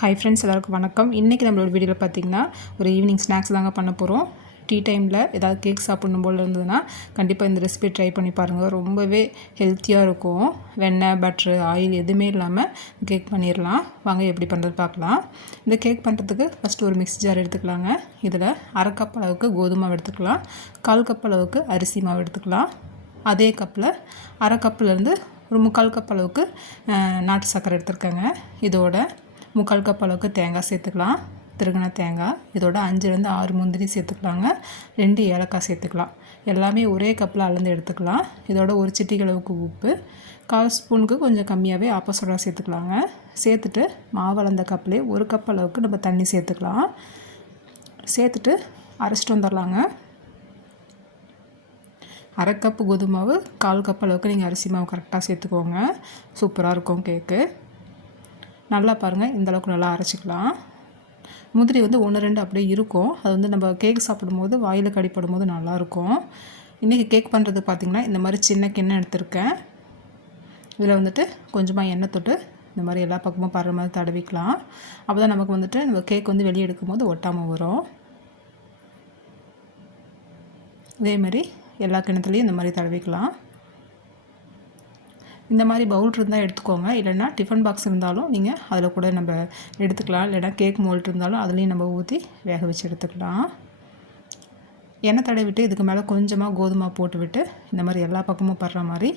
Hi friends எல்லாருக்கும் வணக்கம். இன்றைக்கி நம்மளோட வீடியோவில் பார்த்திங்கன்னா ஒரு ஈவினிங் ஸ்நாக்ஸ் தாங்க பண்ண போகிறோம் டீ டைமில் ஏதாவது கேக் சாப்பிடணும் போல் இருந்ததுன்னா கண்டிப்பாக இந்த ரெசிபி ட்ரை பண்ணி பாருங்கள் ரொம்பவே ஹெல்த்தியாக இருக்கும். வெண்ணெய் பட்ரு ஆயில் எதுவுமே இல்லாமல் கேக் பண்ணிடலாம் வாங்க எப்படி பண்ணுறது பார்க்கலாம் இந்த கேக் பண்ணுறதுக்கு ஃபஸ்ட்டு ஒரு மிக்ஸி ஜார் எடுத்துக்கலாங்க. இதில் அரை கப் அளவுக்கு கோதுமை மாவு எடுத்துக்கலாம். கால் கப் அளவுக்கு அரிசி மாவு எடுத்துக்கலாம். அதே கப்பில் அரை கப்புலேருந்து ஒரு முக்கால் கப் அளவுக்கு நாட்டு சர்க்கரை எடுத்துருக்கேங்க. இதோட முக்கால் கப் அளவுக்கு தேங்காய் சேர்த்துக்கலாம். திருகின தேங்காய் இதோட அஞ்சுலேருந்து ஆறு முந்திரி சேர்த்துக்கலாங்க. ரெண்டு ஏலக்காய் சேர்த்துக்கலாம். எல்லாமே ஒரே கப்பில் அளந்து எடுத்துக்கலாம். இதோட ஒரு சிட்டிகளவுக்கு அளவுக்கு உப்பு கால் ஸ்பூனுக்கு கொஞ்சம் கம்மியாகவே ஆப்போசோடா சேர்த்துக்கலாங்க. சேர்த்துட்டு மாவு அளந்த கப்லேயே ஒரு கப் அளவுக்கு நம்ம தண்ணி சேர்த்துக்கலாம். சேர்த்துட்டு அரைச்சிட்டு வந்துடலாங்க. அரை கப்பு கோதுமாவு கால் கப் அளவுக்கு நீங்கள் அரிசி மாவு கரெக்டாக சேர்த்துக்கோங்க. சூப்பராக இருக்கும் கேக்கு நல்லா பாருங்கள் இந்தளவுக்கு நல்லா அரைச்சிக்கலாம். முந்திரி வந்து ஒன்று ரெண்டு அப்படியே இருக்கும். அது வந்து நம்ம கேக் சாப்பிடும்போது வாயில் கடிப்படும் போது நல்லாயிருக்கும் இன்றைக்கி கேக் பண்ணுறது பார்த்திங்கன்னா இந்த மாதிரி சின்ன கிண்ணம் எடுத்திருக்கேன். இதில் வந்துட்டு கொஞ்சமாக எண்ணெய் தொட்டு இந்த மாதிரி எல்லா பக்கமும் படுற மாதிரி தடவிக்கலாம். அப்போ தான் நமக்கு வந்துட்டு நம்ம கேக் வந்து வெளியே எடுக்கும்போது ஒட்டாமல் வரும். இதேமாரி எல்லா கிணத்துலேயும் இந்த மாதிரி தடவிக்கலாம். இந்த மாதிரி பவுல் இருந்தால் எடுத்துக்கோங்க. இல்லைன்னா டிஃபன் பாக்ஸ் இருந்தாலும் நீங்கள் அதில் கூட நம்ம எடுத்துக்கலாம். இல்லைனா கேக் மோல்ட் இருந்தாலும் அதுலேயும் நம்ம ஊற்றி வேக வச்சு எடுத்துக்கலாம். எண்ணெய் தடவிட்டு இதுக்கு மேலே கொஞ்சமாக கோதுமை போட்டு விட்டு இந்த மாதிரி எல்லா பக்கமும் படுற மாதிரி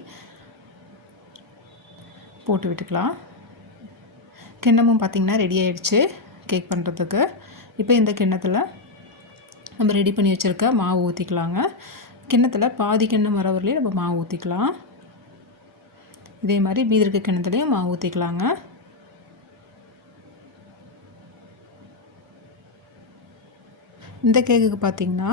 போட்டு விட்டுக்கலாம். கிண்ணமும் பார்த்திங்கன்னா ரெடி ஆகிடுச்சு கேக் பண்ணுறதுக்கு இப்போ இந்த கிண்ணத்தில் நம்ம ரெடி பண்ணி வச்சுருக்க மாவு ஊற்றிக்கலாங்க கிண்ணத்தில் பாதி கிண்ணம் வர வரலையும் நம்ம மாவு ஊற்றிக்கலாம் இதே மாதிரி மீதி இருக்க மாவு ஊற்றிக்கலாங்க இந்த கேக்குக்கு பார்த்திங்கன்னா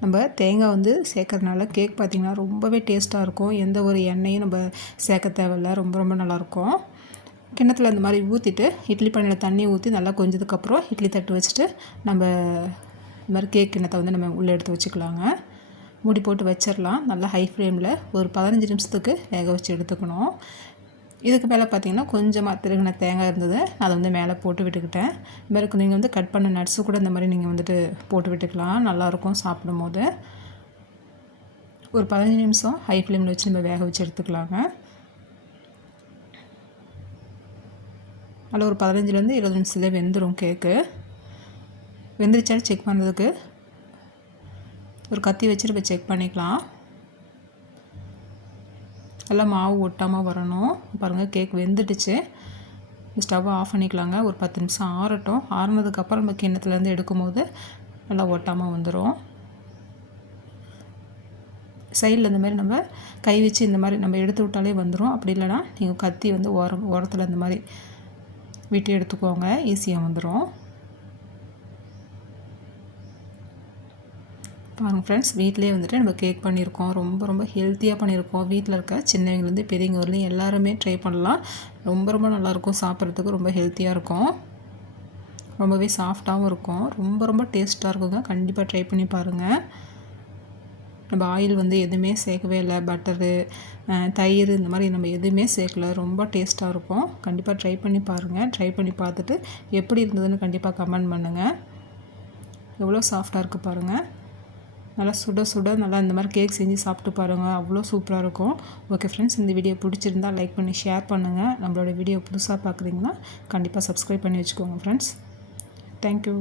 நம்ம தேங்காய் வந்து சேர்க்கறதுனால கேக் பார்த்திங்கன்னா ரொம்பவே டேஸ்ட்டாக இருக்கும். எந்த ஒரு எண்ணெயும் நம்ம சேர்க்க தேவையில்ல. ரொம்ப ரொம்ப நல்லாயிருக்கும். கிண்ணத்தில் இந்த மாதிரி ஊற்றிட்டு இட்லி பண்ணியில் தண்ணி ஊற்றி நல்லா கொஞ்சதுக்கப்புறம் இட்லி தட்டு வச்சுட்டு நம்ம இந்த மாதிரி கேக் கிண்ணத்தை வந்து நம்ம உள்ளே எடுத்து வச்சுக்கலாங்க. மூடி போட்டு வச்சிடலாம் நல்லா ஹை ஃப்ளேமில் ஒரு பதினஞ்சு நிமிஷத்துக்கு வேக வச்சு எடுத்துக்கணும். இதுக்கு மேலே பார்த்தீங்கன்னா கொஞ்சமாக திருகின தேங்காய் இருந்தது. அதை வந்து மேலே போட்டு விட்டுக்கிட்டேன். இதுமாதிரி நீங்கள் வந்து கட் பண்ண நட்ஸு கூட இந்த மாதிரி நீங்கள் வந்துட்டு போட்டு விட்டுக்கலாம். நல்லாயிருக்கும் சாப்பிடும் போது. ஒரு பதினஞ்சு நிமிஷம் ஹை ஃப்ளேமில் வச்சு நம்ம வேக வச்சு எடுத்துக்கலாங்க. அதில் ஒரு பதினஞ்சுலேருந்து இருபது நிமிஷத்துலேயே வெந்துடும் கேக்கு வெந்துருச்சாலும் செக் பண்ணுறதுக்கு ஒரு கத்தி வச்சு நம்ம செக் பண்ணிக்கலாம். நல்லா மாவு ஒட்டாமல் வரணும். பாருங்கள் கேக் வெந்துடுச்சு. ஸ்டவ்வை ஆஃப் பண்ணிக்கலாங்க. ஒரு பத்து நிமிஷம் ஆறட்டும். ஆறுனதுக்கப்புறம் நம்ம கிண்ணத்துலேருந்து எடுக்கும்போது நல்லா ஒட்டாமல் வந்துடும் சைடில் இந்த மாதிரி நம்ம கை வச்சு இந்த மாதிரி நம்ம எடுத்து விட்டாலே வந்துடும் அப்படி இல்லைனா நீங்கள் கத்தி வந்து ஓரம் ஓரத்தில் இந்த மாதிரி விட்டு எடுத்துக்கோங்க. ஈஸியாக வந்துடும் பாருங்கள் ஃப்ரெண்ட்ஸ் வீட்டிலே வந்துட்டு நம்ம கேக் பண்ணியிருக்கோம். ரொம்ப ரொம்ப ஹெல்த்தியாக பண்ணியிருக்கோம். வீட்டில் இருக்க சின்னவங்கலேருந்து பெரியவங்க வரலையும் எல்லாருமே ட்ரை பண்ணலாம். ரொம்ப ரொம்ப நல்லாயிருக்கும். சாப்பிட்றதுக்கு ரொம்ப ஹெல்த்தியாக இருக்கும். ரொம்பவே சாஃப்டாகவும் இருக்கும். ரொம்ப ரொம்ப டேஸ்ட்டாக இருக்குங்க. கண்டிப்பாக ட்ரை பண்ணி பாருங்கள் நம்ம ஆயில் வந்து எதுவுமே சேர்க்கவே இல்லை. பட்டரு தயிர் இந்த மாதிரி நம்ம எதுவுமே சேர்க்கல. ரொம்ப டேஸ்ட்டாக இருக்கும். கண்டிப்பாக ட்ரை பண்ணி பாருங்கள் ட்ரை பண்ணி பார்த்துட்டு எப்படி இருந்ததுன்னு கண்டிப்பாக கமெண்ட் பண்ணுங்கள் எவ்வளோ சாஃப்டாக இருக்குது பாருங்கள் நல்லா சுட சுட நல்லா இந்த மாதிரி கேக் செஞ்சு சாப்பிட்டு பாருங்கள் அவ்வளோ சூப்பராக இருக்கும். ஓகே ஃப்ரெண்ட்ஸ் இந்த வீடியோ பிடிச்சிருந்தால் லைக் பண்ணி ஷேர் பண்ணுங்கள் நம்மளோட வீடியோ புதுசாக பார்க்குறீங்கன்னா கண்டிப்பாக சப்ஸ்கிரைப் பண்ணி வச்சுக்கோங்க ஃப்ரெண்ட்ஸ் தேங்க்யூ